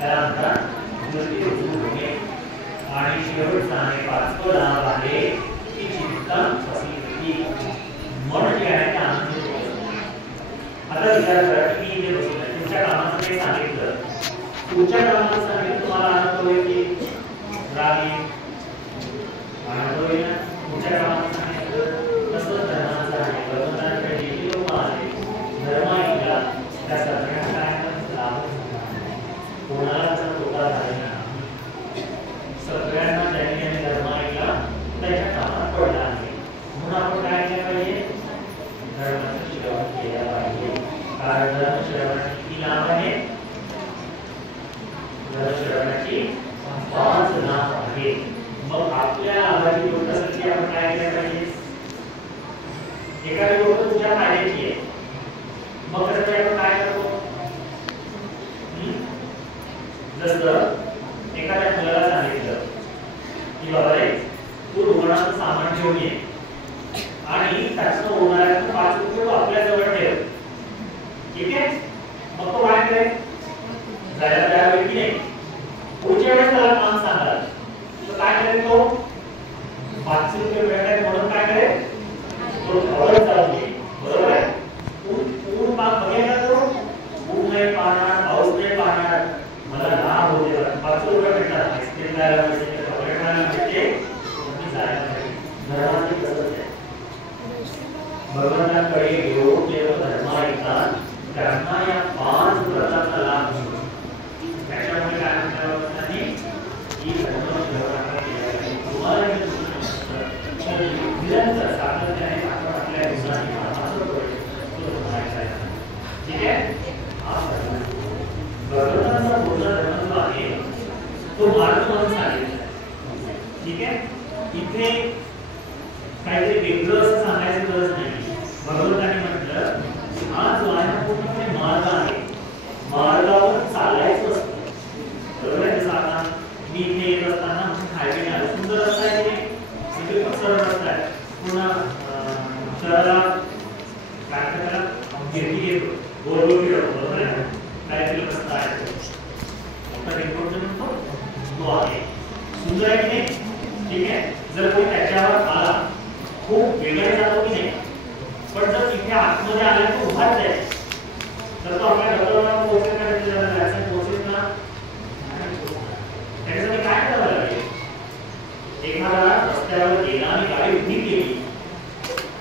त्याला म्हणतात वृत्ती रुजू होणे. आणि शेवटचा आणि पाचवं नाव आहे की चिंतन वृत्ती. मन जे आहे ते आनंद होतं. आता विचार करा की मी इथे बसलोय, तुमच्या कामाचं काही सांगितलं, तुमच्या कामाचं सांगितलं तुम्हाला आनंद होईल की राग येईल? आनंद होईल ना. तुमच्या कामाचं सांगितलं तसं धर्माचं आहे. भगवंतांकडे जे लोक आले धर्म ऐकला त्या सगळ्यांना काय लाभ कोणाला तोटा झाला. सगळ्यांना त्यांनी धर्म ऐकला त्याच्या कामात पडला आहे. म्हणून आपण काय केलं पाहिजे? धर्माचं श्रवण केलं पाहिजे. कारण धर्म श्रवणाची किती लाभ आहे? धर्म श्रवणाची 5 लाभ आहे. मग आपल्या लाभाची गोष्ट असेल की आपण काय केलं पाहिजे? एखादी गोष्ट तुझ्या फायद्याची आहे, मग कसं आपण काय करतो? जसं एखाद्या मुलाला सांगितलं की बाबा रे तू रुग्णाचं सामान घेऊन ये आणि त्याचं होणाऱ्यातून 5 रुपये आपल्या जवळ ठेव. ठीक आहे? मग तो काय करेल? जायला तयार होईल की नाही? पुढच्या वेळेस त्याला काम सांगाल तर काय करेल? तो 500 रुपये मिळतात म्हणून काय करेल? तो थोडं चालू घे. बरोबर आहे? ऊन पाक बघेल का? तो ऊन नाही पाहणार, पाऊस नाही पाहणार, मला लाभ होते. 500 रुपये भेटतात, आईस्क्रीम खायला मिळते, चॉकलेट खायला मिळते, मी जायला पाहिजे. धर्माची तसंच आहे. भगवंतांकडे घेऊन जेव्हा धर्म ऐकतात त्यांना या 5 प्रकारचा लाभ मिळतो. त्याच्यामुळे काय म्हणतात भगवंतांनी की धर्म श्रवण केलं. तुम्हाला निरंतर सातत्याने आपण आपल्या जीवनात कामाचं करायचं. ठीक आहे? हा भगवंतांचा पूर्ण धर्म जो आहे तो मार्ग म्हणून सांगितला. ठीक आहे? इथे काहीतरी वेगळं असं सांगायची गरज नाही. भगवंतांनी म्हटलं हा जो आहे पूर्णपणे मार्ग आहे, मार्गावर चालायचं असतं. बरोबर आहे? जसं आता मी इथे येत असताना हायवे आलो, सुंदर रस्ता आहे की नाही? इथे खूप सरळ रस्ता आहे. पुन्हा शहराला काय त्याला गिरकी येतो, गोल गोल फिरवतो. बरोबर आहे? काहीतरी रस्ता आहे मोठा रिपोर्ट म्हणतो तो आहे. सुंदर आहे की नाही? ठीक आहे? जर कोणी त्याच्यावर आला खूप वेगळे जातो की नाही, पण जर तिथे आतमध्ये आला तो उभाच आहे तर तो आपल्या डोक्याला पोहोचेल ना? त्याच्यासाठी काय करावं लागेल? एखादा रस्त्यावर गेला आणि गाडी उभी केली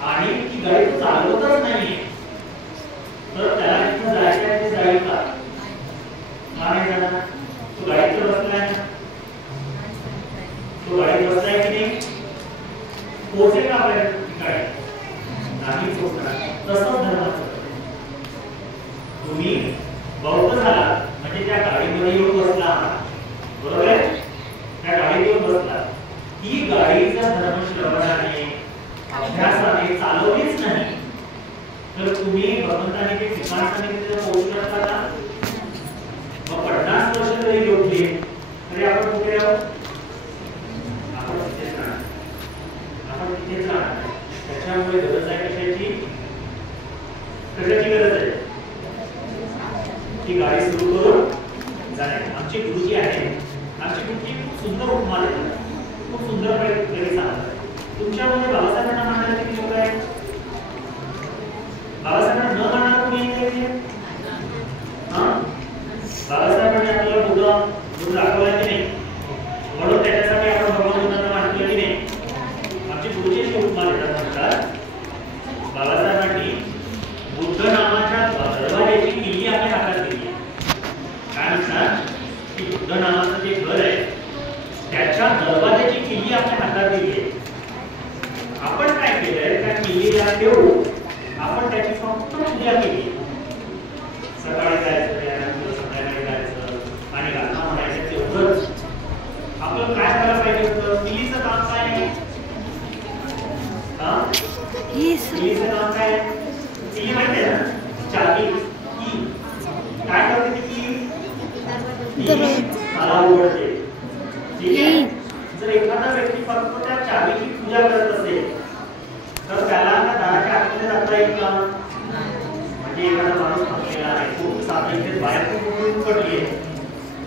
आणि ती गाडी तो चालवतच नाहीये तर त्याला तिथं जायचं आहे ते जाईल का? नाही जाणार. तो गाडीत बसलाय ना, तो गाडीत बसलाय की नाही? पोहोचेल का आपल्या गाडी? नाही पोहोचणार. तसंच धर्माचं तुम्ही बौद्ध झाला म्हणजे त्या गाडीमध्ये येऊन बसला. बरोबर आहे? त्या गाडीत येऊन बसला. ही गाडी जर धर्म श्रवणाने अभ्यासाने चालवलीच नाही तर तुम्ही भगवंताने ते ठिकाण सांगितलेलं पोहोचू शकता का? मग 50 वर्ष जरी लोटली तरी आपण कुठे आहोत? आपण तिथेच राहणार. आपण तिथेच राहणार. त्याच्यामुळे गरज आहे कशाची? कशाची गरज आहे? ती गाडी सुरू करून जाण्याची. आमचे गुरुजी आहे, आमची गुरुजी खूप सुंदर उपमा देतात, खूप सुंदर प्रकारे सांगतात. तुमच्यामध्ये बाबासाहेबांना मानणारे किती लोक आहेत? बाबासाहेबांना न मानणारे कोणी आहे? बाबासाहेबांनी आपल्याला बुद्ध दाखवला की नाही, म्हणून त्याच्यासाठी आपण भगवान बुद्धांना मानलं की नाही. आमची गुरुजी अशी उपमा देतात. म्हणतात बाबासाहेबांनी बुद्ध नामाच्या दरवाजाची किल्ली आपल्या हातात दिली. काय म्हणतात की बुद्ध नावाचं जे घर आहे त्याच्या दरवाजाची किल्ली आपल्या हातात दिली आहे. आपण काय केलंय? त्या किल्लीला ठेवून आपण त्याची फक्त पूजा केली. सकाळी जायचं, संध्याकाळी जायचं आणि गाणं म्हणायचं, तेवढंच. आपलं काय करायला पाहिजे होतं? किल्लीचं काम काय आहे? किल्लीचं काम काय आहे? किल्ली माहिती आहे ना? चावी, की काय करते ती की ताला उघडते. ठीक आहे? जर एखादा व्यक्ती फक्त त्या चावीची पूजा करत असेल तर त्याला दाराच्या आतमध्ये जाता येईल का? म्हणजे एखादा माणूस थांबलेला आहे, खूप साधं इथे बाहेर खूप पडली आहे,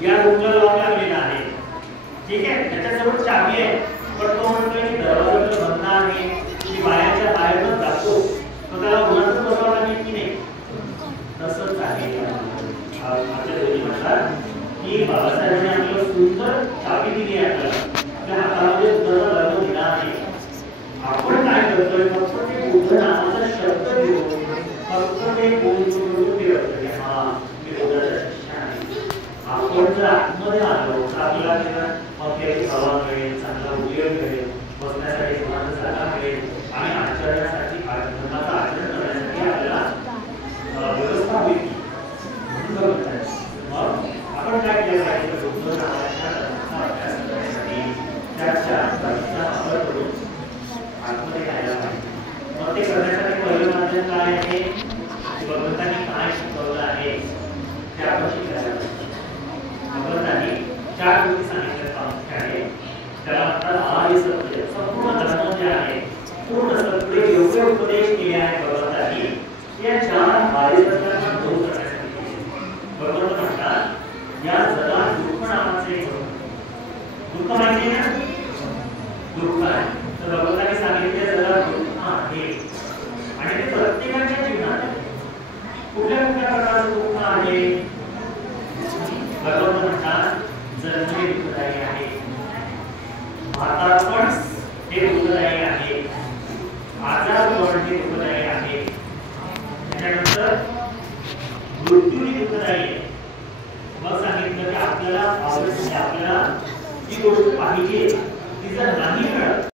या आपल्या दोन्ही म्हणतात की बाबासाहेबांनी आपल्याला सुंदर चावी दिली आहे, आपल्या हातामध्ये सुंदर धर्म दिला आहे. आपण काय करतोय, फक्त ते बुद्ध नावाचा शब्द घेऊन फक्त ते बोलून फिरतोय. हा मी बुद्धाचा शिष्य आहे. आपण जर आतमध्ये आलो तर आपल्याला मग त्याची हवा मिळेल, चांगला उपयोग मिळेल, बसण्यासाठी कोणाला जागा मिळेल आणि आचरणासाठी धर्माचं आचरण करण्यासाठी आपल्याला व्यवस्था होईल. मग आपण काय केलं पाहिजे, बुद्ध नावाच्या धर्माचा अभ्यास करण्यासाठी त्याच्या वापर करून आतमध्ये राहायला पाहिजे. मग ते करण्यासाठी पहिलं माध्यम काय आहे, भगवंतांनी काय शिकवलं आहे ते आपण शिकायला पाहिजे. भगवंतांनी 4 गोष्टी सांगितल्या प्रामुख्याने. त्याला म्हणतात आर्य सत्य. संपूर्ण धर्म जे आहे, पूर्ण सत्य एवढे उपदेश केले आहेत भगवंतांनी, या 4 आर्य सत्यांना दूर करण्यासाठी केले. भगवंत म्हणतात या जगात दुःख नावाचे दुःख माहिती ना, दुःख आहे. तर भगवंतांनी सांगितले जगात दुःख आहे आणि ते प्रत्येकाच्या जीवनात आहे. कुठल्या कुठल्या प्रकारचं दुःख आहे. भगवंत म्हणतात जन्म हे दुःखदायी आहे, म्हातारपण हे दुःखदायी आहे, आजारपण हे दुःखदायी आहे, त्यानंतर मृत्यू ही दुःखदायी आहे. मग सांगितलं की आपल्याला आवडते, आपल्याला जी गोष्ट पाहिजे ती जर नाही मिळत